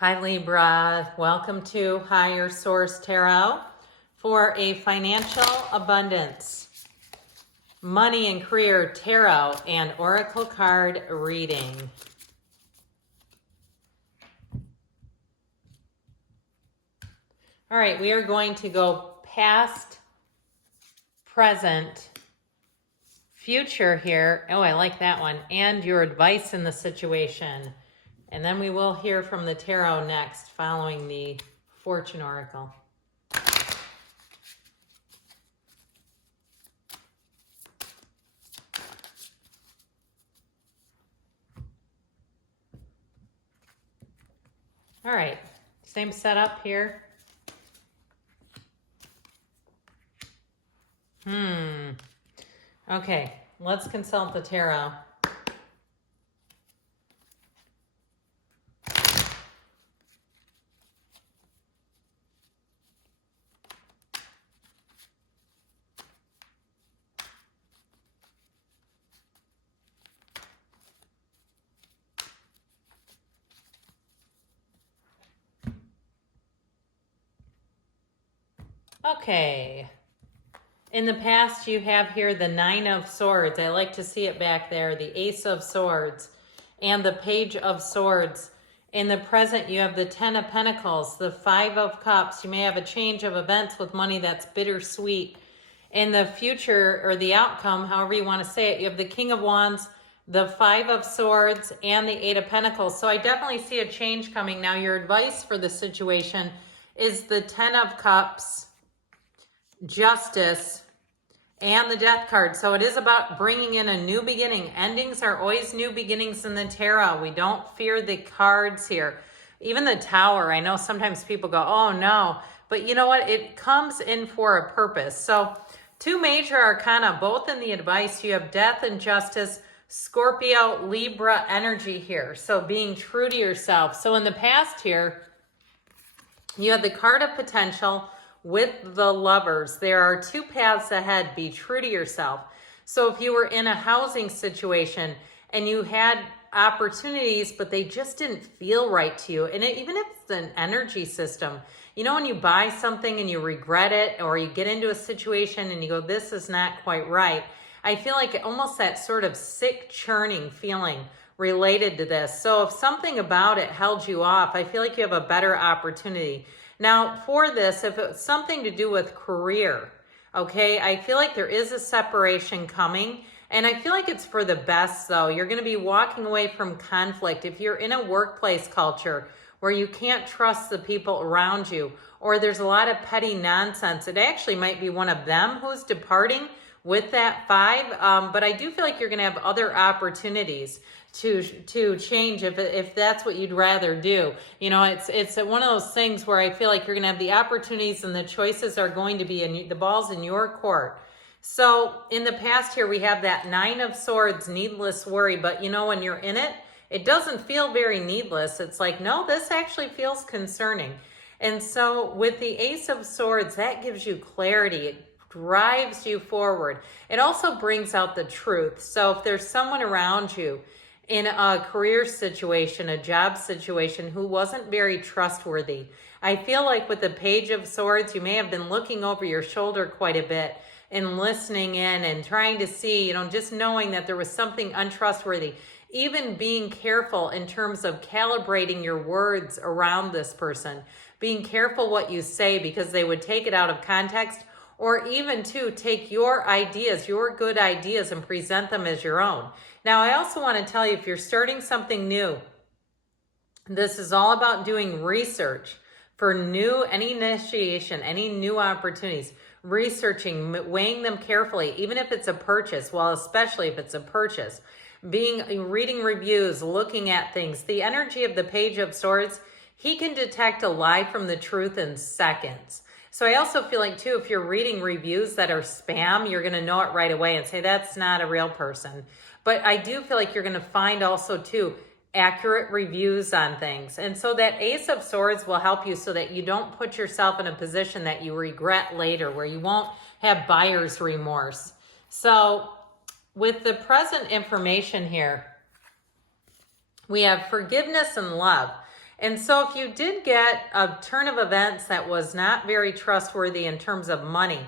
Hi Libra, welcome to Higher Source Tarot for a financial abundance, money and career tarot and oracle card reading. All right, we are going to go past, present, future here. Oh, I like that one. And your advice in the situation. And then we will hear from the tarot next, following the fortune oracle. All right, same setup here. Okay, let's consult the tarot. Okay. In the past, you have here the Nine of Swords. I like to see it back there. The Ace of Swords and the Page of Swords. In the present, you have the Ten of Pentacles, the Five of Cups. You may have a change of events with money that's bittersweet. In the future, or the outcome, however you want to say it, you have the King of Wands, the Five of Swords, and the Eight of Pentacles. So I definitely see a change coming. Now, your advice for the situation is the Ten of Cups, Justice, and the Death card. So it is about bringing in a new beginning. Endings are always new beginnings in the tarot. We don't fear the cards here. Even the Tower, I know sometimes people go, oh no, but you know what? It comes in for a purpose. So two major arcana, both in the advice. You have Death and Justice, Scorpio, Libra energy here. So being true to yourself. So in the past here, you have the card of potential with the Lovers. There are two paths ahead. Be true to yourself. So if you were in a housing situation and you had opportunities, but they just didn't feel right to you, and even if it's an energy system, you know, when you buy something and you regret it, or you get into a situation and you go, this is not quite right. I feel like almost that sort of sick churning feeling related to this. So if something about it held you off, I feel like you have a better opportunity. Now, for this, if it's something to do with career, okay, I feel like there is a separation coming, and I feel like it's for the best, though. You're going to be walking away from conflict. If you're in a workplace culture where you can't trust the people around you, or there's a lot of petty nonsense, it actually might be one of them who's departing with that five, but I do feel like you're going to have other opportunities to change if that's what you'd rather do. You know, it's one of those things where I feel like you're going to have the opportunities and the choices are going to be in the ball's in your court. So in the past here, we have that Nine of Swords, needless worry, but you know, when you're in it, it doesn't feel very needless. It's like, no, this actually feels concerning. And so with the Ace of Swords, that gives you clarity. It drives you forward. It also brings out the truth. So if there's someone around you in a career situation, a job situation, who wasn't very trustworthy, I feel like with the Page of Swords, you may have been looking over your shoulder quite a bit and listening in and trying to see, you know, just knowing that there was something untrustworthy. Even being careful in terms of calibrating your words around this person, being careful what you say, because they would take it out of context, or even to take your ideas, your good ideas, and present them as your own. Now, I also want to tell you, if you're starting something new, this is all about doing research for any initiation, any new opportunities, researching, weighing them carefully, even if it's a purchase, well, especially if it's a purchase, reading reviews, looking at things. The energy of the Page of Swords, he can detect a lie from the truth in seconds. So I also feel like, too, if you're reading reviews that are spam, you're going to know it right away and say, that's not a real person. But I do feel like you're going to find also, too, accurate reviews on things. And so that Ace of Swords will help you so that you don't put yourself in a position that you regret later, where you won't have buyer's remorse. So with the present information here, we have forgiveness and love. And so if you did get a turn of events that was not very trustworthy in terms of money,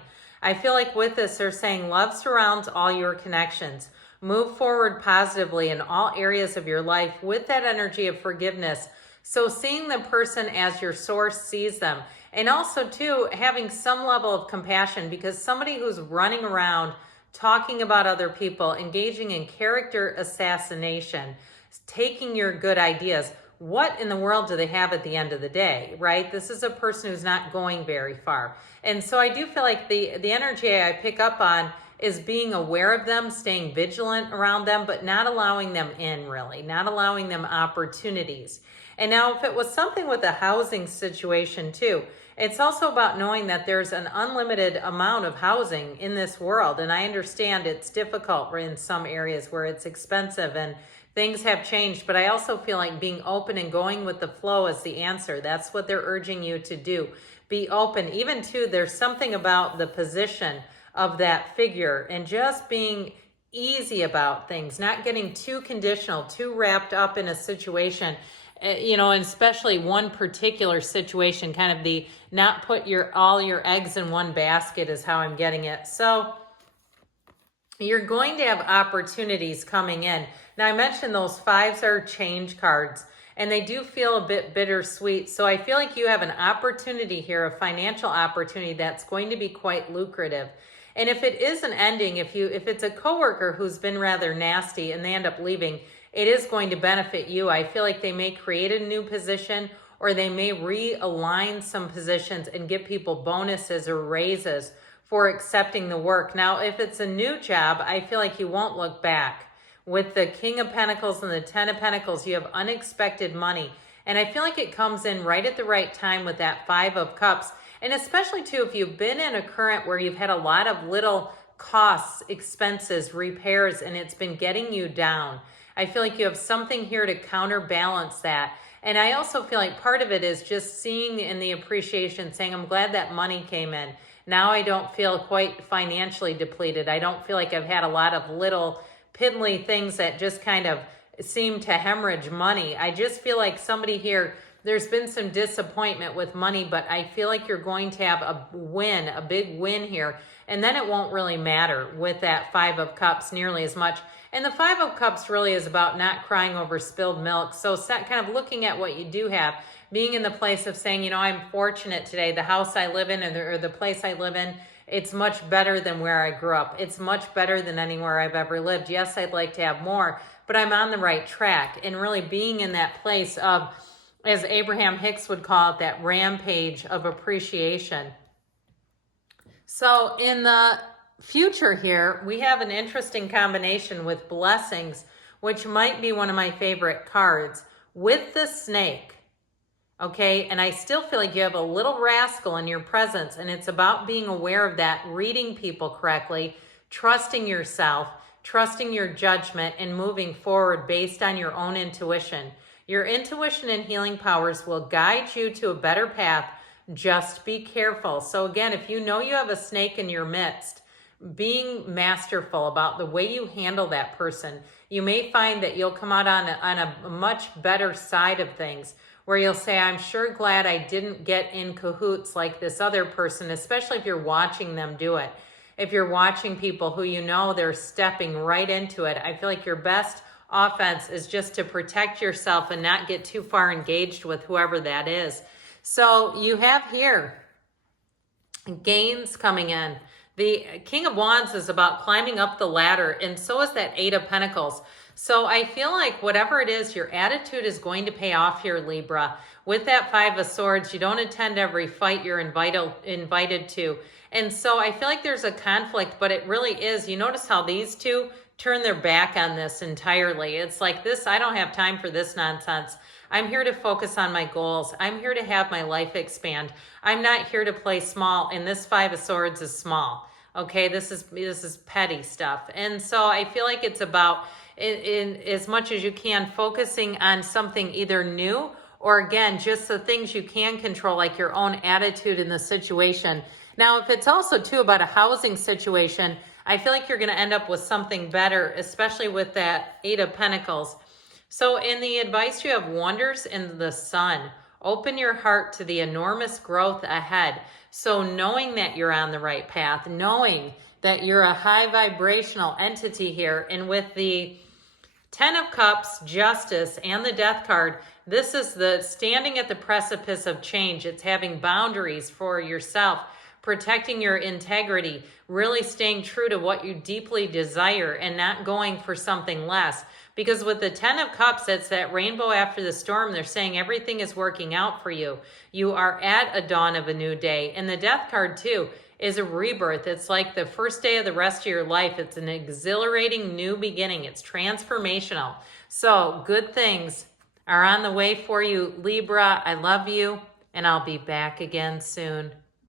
I feel like with this, they're saying love surrounds all your connections. Move forward positively in all areas of your life with that energy of forgiveness. So seeing the person as your source sees them. And also too, having some level of compassion, because somebody who's running around talking about other people, engaging in character assassination, taking your good ideas, what in the world do they have at the end of the day, right? This is a person who's not going very far. And so I do feel like the energy I pick up on is being aware of them, staying vigilant around them, but not allowing them in, really, not allowing them opportunities. And now if it was something with a housing situation too, it's also about knowing that there's an unlimited amount of housing in this world. And I understand it's difficult in some areas where it's expensive and things have changed, but I also feel like being open and going with the flow is the answer. That's what they're urging you to do. Be open. Even too, there's something about the position of that figure and just being easy about things, not getting too conditional, too wrapped up in a situation, and especially one particular situation, kind of the not put all your eggs in one basket is how I'm getting it. So you're going to have opportunities coming in. Now, I mentioned those 5s are change cards, and they do feel a bit bittersweet. So I feel like you have an opportunity here, a financial opportunity that's going to be quite lucrative. And if it is an ending, if it's a coworker who's been rather nasty and they end up leaving, it is going to benefit you. I feel like they may create a new position, or they may realign some positions and give people bonuses or raises for accepting the work. Now, if it's a new job, I feel like you won't look back. With the King of Pentacles and the 10 of Pentacles, you have unexpected money. And I feel like it comes in right at the right time with that 5 of Cups. And especially too, if you've been in a current where you've had a lot of little costs, expenses, repairs, and it's been getting you down, I feel like you have something here to counterbalance that. And I also feel like part of it is just seeing in the appreciation, saying, I'm glad that money came in. Now I don't feel quite financially depleted. I don't feel like I've had a lot of little piddly things that just kind of seem to hemorrhage money. I just feel like somebody here, there's been some disappointment with money, but I feel like you're going to have a win, a big win here. And then it won't really matter with that 5 of Cups nearly as much. And the 5 of Cups really is about not crying over spilled milk. So kind of looking at what you do have, being in the place of saying, I'm fortunate today. The house I live in or the place I live in, it's much better than where I grew up. It's much better than anywhere I've ever lived. Yes, I'd like to have more, but I'm on the right track. And really being in that place of, as Abraham Hicks would call it, that rampage of appreciation. So in the future here, we have an interesting combination with blessings, which might be one of my favorite cards, with the snake. Okay, and I still feel like you have a little rascal in your presence, and it's about being aware of that, reading people correctly, trusting yourself, trusting your judgment, and moving forward based on your own intuition. Your intuition and healing powers will guide you to a better path. Just be careful. So again, if you know you have a snake in your midst, being masterful about the way you handle that person, you may find that you'll come out on a much better side of things, where you'll say, I'm sure glad I didn't get in cahoots like this other person, especially if you're watching them do it. If you're watching people who they're stepping right into it, I feel like your best offense is just to protect yourself and not get too far engaged with whoever that is. So you have here gains coming in. The King of Wands is about climbing up the ladder, and so is that 8 of Pentacles. So I feel like whatever it is, your attitude is going to pay off here, Libra. With that 5 of Swords, you don't attend every fight you're invited to. And so I feel like there's a conflict, but it really is. You notice how these two turn their back on this entirely. It's like this, I don't have time for this nonsense. I'm here to focus on my goals. I'm here to have my life expand. I'm not here to play small, and this 5 of Swords is small. Okay, this is petty stuff. And so I feel like it's about, in as much as you can, focusing on something either new or, again, just the things you can control, like your own attitude in the situation. Now, if it's also too about a housing situation, I feel like you're going to end up with something better, especially with that 8 of Pentacles. So in the advice, you have wonders in the sun. Open your heart to the enormous growth ahead. So knowing that you're on the right path, knowing that you're a high vibrational entity here, and with the 10 of Cups, Justice, and the Death card, this is the standing at the precipice of change. It's having boundaries for yourself, protecting your integrity, really staying true to what you deeply desire and not going for something less. Because with the 10 of Cups, it's that rainbow after the storm. They're saying everything is working out for you. You are at a dawn of a new day. And the Death card, too, is a rebirth. It's like the first day of the rest of your life. It's an exhilarating new beginning. It's transformational. So good things are on the way for you, Libra. I love you, and I'll be back again soon.